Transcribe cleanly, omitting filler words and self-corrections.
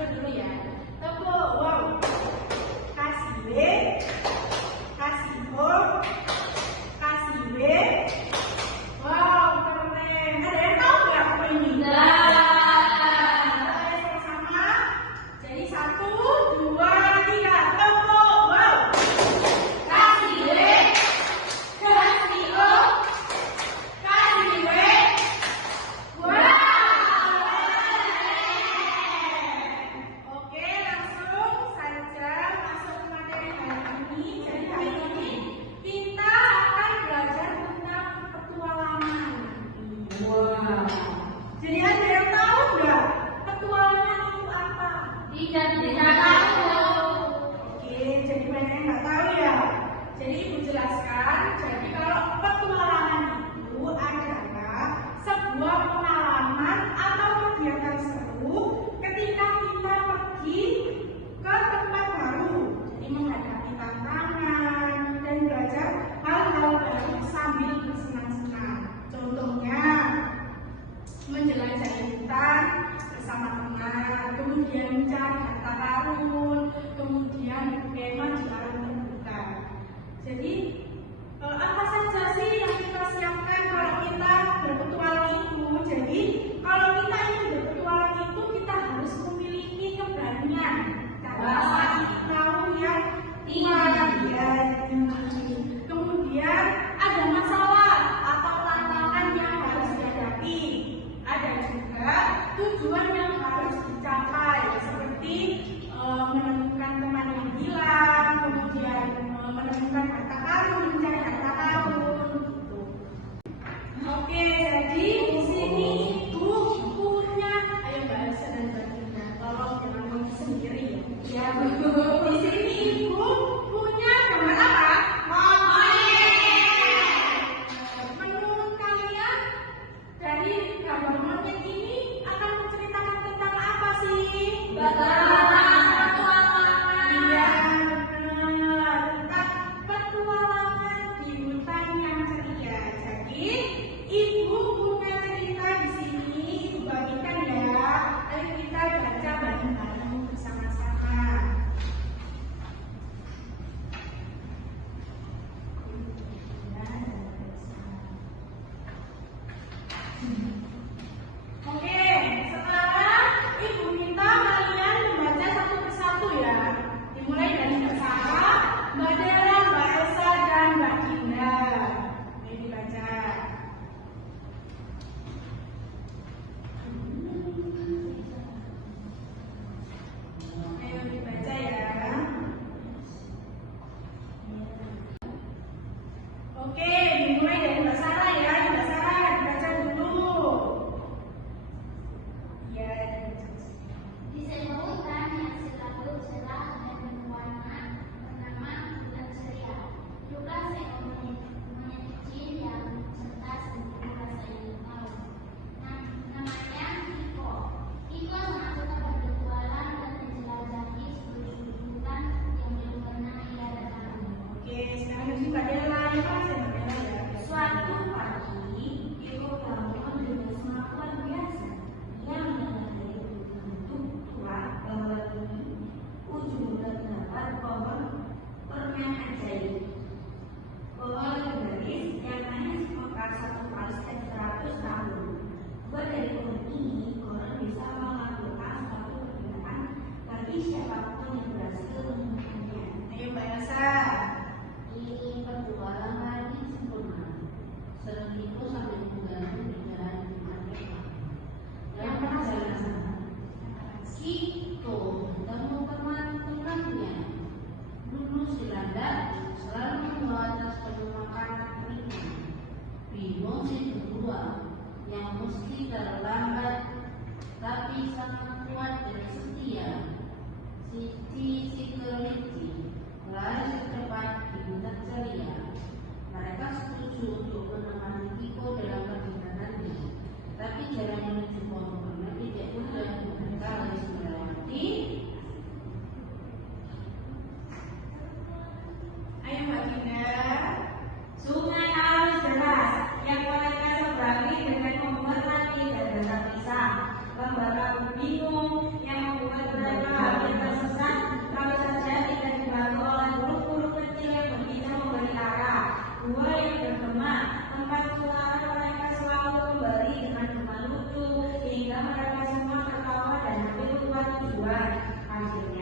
Tepuk dulu ya. Tepuk. Wow. Kasih W. Kasih O. Kasih W. Wow, keren. Ada yang tahu nggak apa ini? Sama-sama. Jadi 1, 2, 3. Tepuk. Wow. Kasih W. Kasih O. Kasih W. Wow. Oke, langsung saja masuk ke materi hari ini. Jadi hari ini kita akan belajar tentang petualangan. Wow. Jadi ada yang tahu nggak petualangan itu apa? Tidak tahu. Oke, jadi banyak yang nggak tahu ya. Jadi Ibu jelaskan. Jadi kalau petualangan itu adalah sebuah pengalaman atau kegiatan seru ketika kita pergi ke tempat baru. Jadi menghadapi tantangan dan belajar hal-hal baru sambil bersenang-senang. Contohnya menjelajahi hutan bersama teman, kemudian mencari harta karun, kemudian berkemah di alam terbuka. Jadi apa saja sih yang kita siapkan kalau kita berpetualang itu? Jadi kalau kita ingin berpetualang itu kita harus memiliki keberanian. Karena tahu yang ya. Kemudian ada masalah atau tantangan yang harus dihadapi. Ada juga tujuan yang harus dicapai seperti menemukan teman yang hilang, kemudian menemukan harta karun, mencari harta karun gitu. Oke, jadi di sini Ibu punya, ayo Mbak Elsa dan Mbak Dina, tolong jangan ngomong sendiri ya. Di sini Ibu punya gambar apa? Monyet. Menurut kalian dari gambar monyet ini akan menceritakan tentang apa sih? Petualangan di hutan yang ceria. Jadi Ibu punya cerita di sini, Ibu bagikan ya. Ayo kita baca bareng-bareng bersama-sama. Oke, sekarang Ibu minta kalian membaca satu persatu ya. Dimulai dari Mbak Sarah, Mbak Della, Mbak Elsa, dan Mbak Dinda. Ayo dibaca. Ayo dibaca ya. Oke, dimulai dari Mbak Sarah ya. Mbak Sarah dibaca dulu. Ya, Di sebuah hutan yang selalu cerah dan berwarna bernama hutan ceria, juga seekor monyet kecil yang cerdas untuk rasa ingin tahu. Namanya Iko. Iko sangat suka berpetualang dan menjelajahi seluruh hutan yang belum pernah ia datangi. oke, sekarang ini Mbak Della. Ya, Mbak Della ya. Suatu pagi, Iko bangun dengan semangat luar biasa. Ia menyadari bentuk tua bahwa ini ujung terdapat pohon permen ajaib. Pohon legendaris yang hanya mekar 1 kali setiap 100 tahun. Buat dari pohon ini, orang bisa melakukan suatu perbedaan bagi siapapun yang berhasil menemukannya. Ayo Mbak Elsa. Ini petualangan yang sempurna. Sering itu sambil mengganti jalan mereka. Yang perjalanan Kito bertemu teman-temannya. Lulus di ladang selalu membawa tas penuh makanan ringan. Bingung si kedua yang mesti terlambat tapi sangat kuat dan setia. Si kelinci lari secepat di hutan ceria. Mereka setuju untuk menemani Kiko dalam perjalanannya, tapi jalan menuju pohon permen tidak mudah. Mereka harus melewati. Ayo Mbak Dinda. Sungai arus deras yang mereka seberangi dengan menghormati dan gua yang bergema, tempat suara mereka selalu kembali dengan teman lucu, hingga mereka semua tertawa dan hampir lupa tujuan. Akhirnya